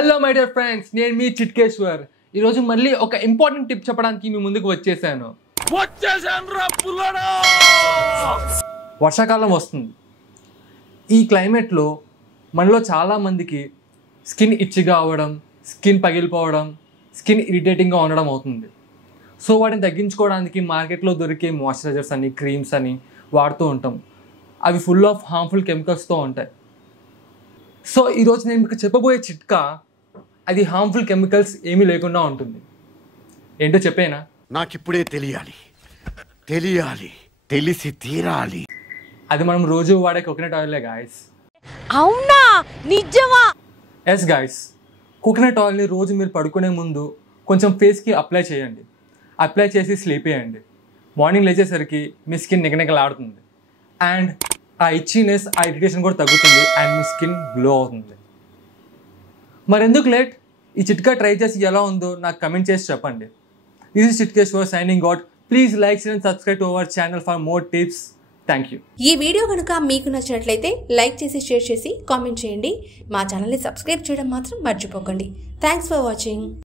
Hello my dear friends, నేను మీ చిట్కేశ్వర్. ఈరోజు మళ్ళీ ఒక ఇంపార్టెంట్ టిప్ చెప్పడానికి మీ ముందుకు వచ్చేసాను. వర్షాకాలం వస్తుంది. ఈ క్లైమేట్లో మనలో చాలామందికి స్కిన్ ఇచ్చిగా అవ్వడం, స్కిన్ పగిలిపోవడం, స్కిన్ ఇరిటేటింగ్గా ఉండడం అవుతుంది. సో వాటిని తగ్గించుకోవడానికి మార్కెట్లో దొరికే మాయిశ్చరైజర్స్ అని, క్రీమ్స్ అని వాడుతూ ఉంటాం. అవి ఫుల్ ఆఫ్ హార్మ్ఫుల్ కెమికల్స్తో ఉంటాయి. సో ఈరోజు నేను మీకు చెప్పబోయే చిట్కా అది హార్మ్ఫుల్ కెమికల్స్ ఏమీ లేకుండా ఉంటుంది. ఏంటో చెప్పేనా? నాకిప్పుడే తెలిసి తీరాలి. అది మనం రోజు వాడే కోకోనట్ ఆయిలే గాయస్. అవునా? నిజమా? ఎస్ గాయస్, కోకోనట్ ఆయిల్ని రోజు మీరు పడుకునే ముందు కొంచెం ఫేస్కి అప్లై చేయండి. అప్లై చేసి స్లీప్ చేయండి. మార్నింగ్ లేచేసరికి మీ స్కిన్ నిగనిగలాడుతుంది. అండ్ ఆ ఇచ్చినెస్, ఆ ఇరిటేషన్ కూడా తగ్గుతుంది. అండ్ మీ స్కిన్ గ్లో అవుతుంది. మరెందుకు లేట్? ఈ చిట్కా ట్రై చేసి ఎలా ఉందో నాకు కమెంట్ చేసి చెప్పండి. This is Chitkeshwar signing out. Please like, share and subscribe to our channel for more tips. Thank you. ఈ వీడియో కనుక మీకు నచ్చినట్లయితే లైక్ చేసి, షేర్ చేసి, కామెంట్ చేయండి. మా ఛానల్ని సబ్స్క్రైబ్ చేయడం మాత్రం మర్చిపోకండి. Thanks for watching.